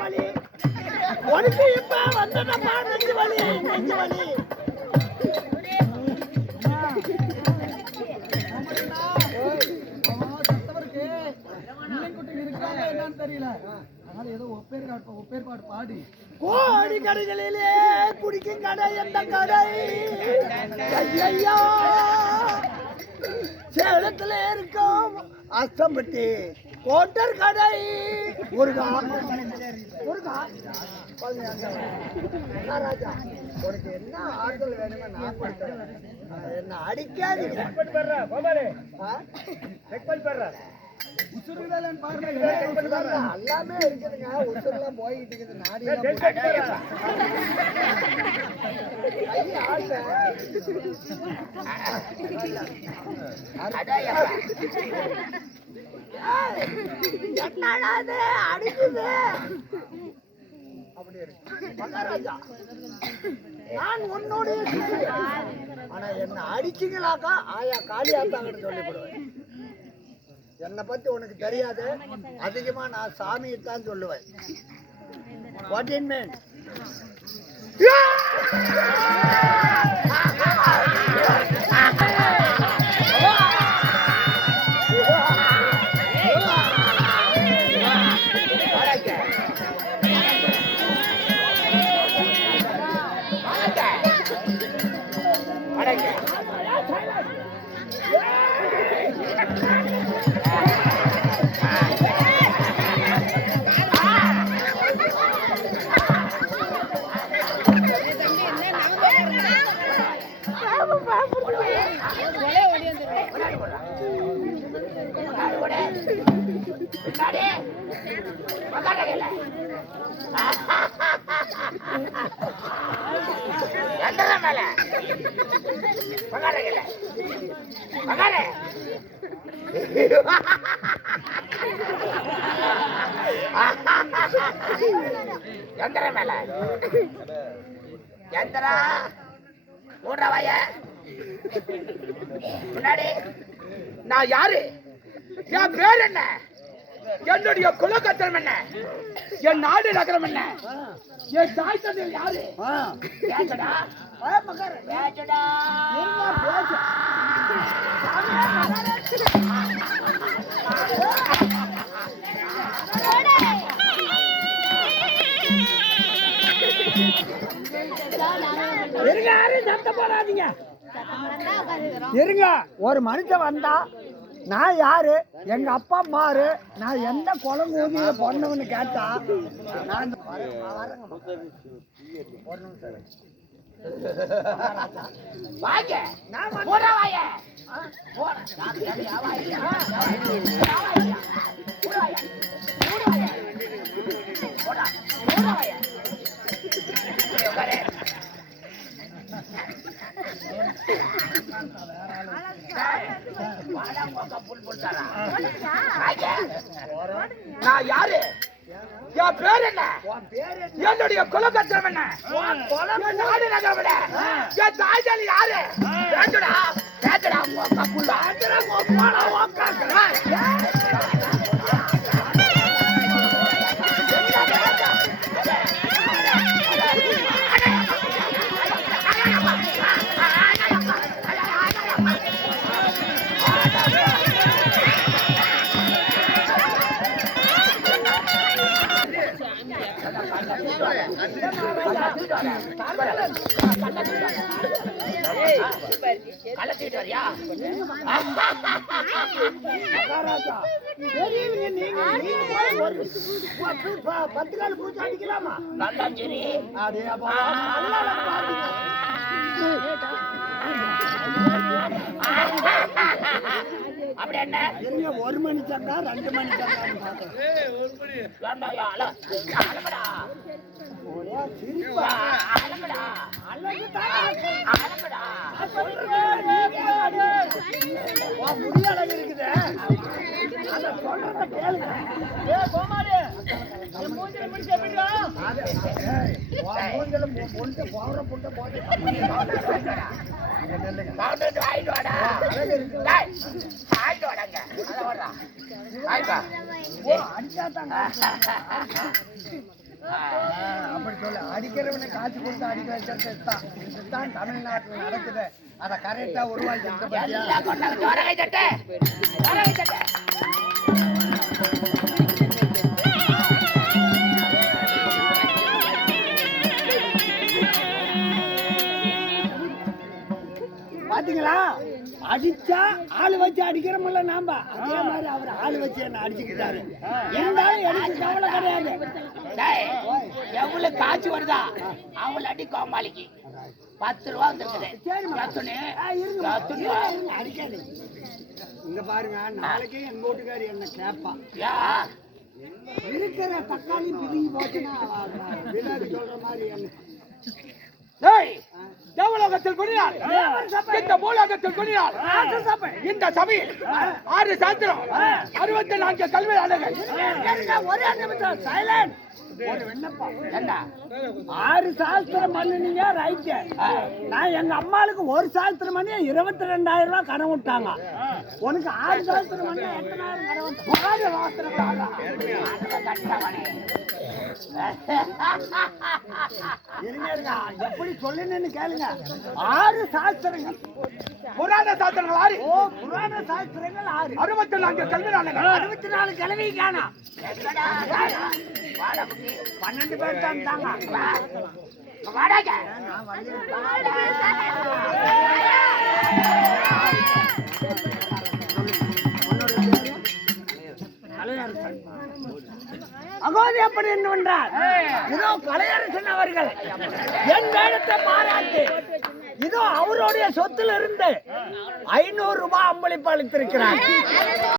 வலி. உனக்கு இப்ப வந்தனப்பா நெஞ்சு வலி நெஞ்சு வலி. கோடி கடைகளிலே குடிக்கும் கடை எந்த கடை? ஐயா சேலத்துல இருக்கும். அஸ்தம்பட்டி கோட்டர் கடை. முருகா. முருகா. ராஜா உனக்கு என்ன ஆறுதல் வேணுமோ நான் பண்றேன். என்ன அடிக்காதீங்க. ஆ? உசுறுதலன் பாருங்க எல்லாமே இருக்குதுங்க உசுரெல்லாம் போய்கிட்டு இருக்குது போயிட்டு அடிக்குது நான் உன்னுடைய ஆனா என்ன அடிச்சீங்களாக்கா? ஆயா காளியாத்தாங்கன்னு சொல்லிவிடுவேன் என்னை பத்தி உனக்கு தெரியாது. அதிகமா நான் சாமியை தான் சொல்லுவேன் வாட் இன் மீன் எந்திர மேல. எந்திரா. மூன்றாவாய முன்னாடி. நான் யாரு? என் பேர் என்ன? என்னுடைய குலக்கத்திரம் என்ன? என் நாடு நகரம் என்ன? என் தாய் தந்தை யாரு? பேசடா பேசடா பேச இருங்க யாரும் சத்தம் போடாதீங்க. இருங்க ஒரு மனுஷன் வந்தா நான் யாரு? எங்க அப்பா அம்மாரு நான் எந்த குளம் ஊதியில பொண்ணவன்னு கேட்டா நான் வாங்க. நான் போட வாய. போட. நான் யாரு என் பேர் என்ன என்னுடைய குலகத்திரம் என்ன என் நாடு நகரம் விட என் தாய்தாலி யாரு பேசுடா பேசுடா உங்க புள்ள வரியா மகாராஜா பெரியவங்க நீங்க பத்து ப- பத்து கால் பூச்சி அடிக்கலாமா நல்லா சரி அடே அப்பா நல்லா அப்படி என்ன என்ன ஒரு மணி. ரெண்டு மணி பார்த்தேன் இருக்குது அந்த சொல்றத கேளுங்க கோமாரி மூஞ்சில பிடிச்சு எப்படிடா மூஞ்சில போற போட்டு வாடா வாடாங்க வாடா ஆயிட்டா ஓ அடிச்சாட்டாங்க அடிக்கிறவனை காசு கொடுத்து அடிக்க வைக்கிறது தான் இதுதான் தமிழ்நாட்டில் நடக்குது. அதை கரெக்டா உருவாக்கி பாத்தீங்களா? அடிச்சா ஆளு வச்சு அடிக்கிறோம்ல நாம. அதே மாதிரி அவர் ஆளு வச்சு என்ன அடிச்சுக்கிட்டாரு. இருந்தாலும் எனக்கு கவலை கிடையாது. டேய், எவ்வளவு காய்ச்சி வருதா? அவங்கள அடி கோமாளிக்கு. பத்து ரூபா வந்துருக்குது. இங்க பாருங்க நாளைக்கு என் வீட்டுக்காரி என்ன கேட்பா இருக்கிற தக்காளி பிதுங்கி போச்சுன்னா சொல்ற மாதிரி என்ன? தேவலோகத்தில் குனியார் இந்த பூலோகத்தில் குனியார் இந்த சபையில் ஆறு சாத்திரம். அறுபத்தி நான்கு கல்வி அழகர் ஒரே நிமிஷம் சைலண்ட் ஆறு சாஸ்திரம் பண்ணுனீங்க ரைட்டு நான் எங்க அம்மாளுக்கு ஒரு சாஸ்திரம் பண்ணி இருபத்தி ரெண்டாயிரம் ரூபாய் கடன் விட்டாங்க. உனக்கு ஆறு சாஸ்திரம் பண்ணி எத்தனாயிரம் கடன் இருங்க எப்படி சொல்லுன்னு கேளுங்க ஆறு சாஸ்திரங்கள் புராண சாத்திரங்கள் ஆறு ஓ புராண சாஸ்திரங்கள் ஆறு அறுபத்தி நான்கு கல்வி அழகர் அறுபத்தி நாலு? வாடா குட்டி. பன்னெண்டு பேர் தான் தாங்க வா. வாடாங்க. அகோதி அப்படி என்னவென்றால் இதோ கலையரசன் அவர்கள் என் வேடத்தை பாராட்டு இதோ அவருடைய சொத்துல இருந்து ஐநூறு ரூபாய் அம்பளிப்பு அளித்திருக்கிறார்.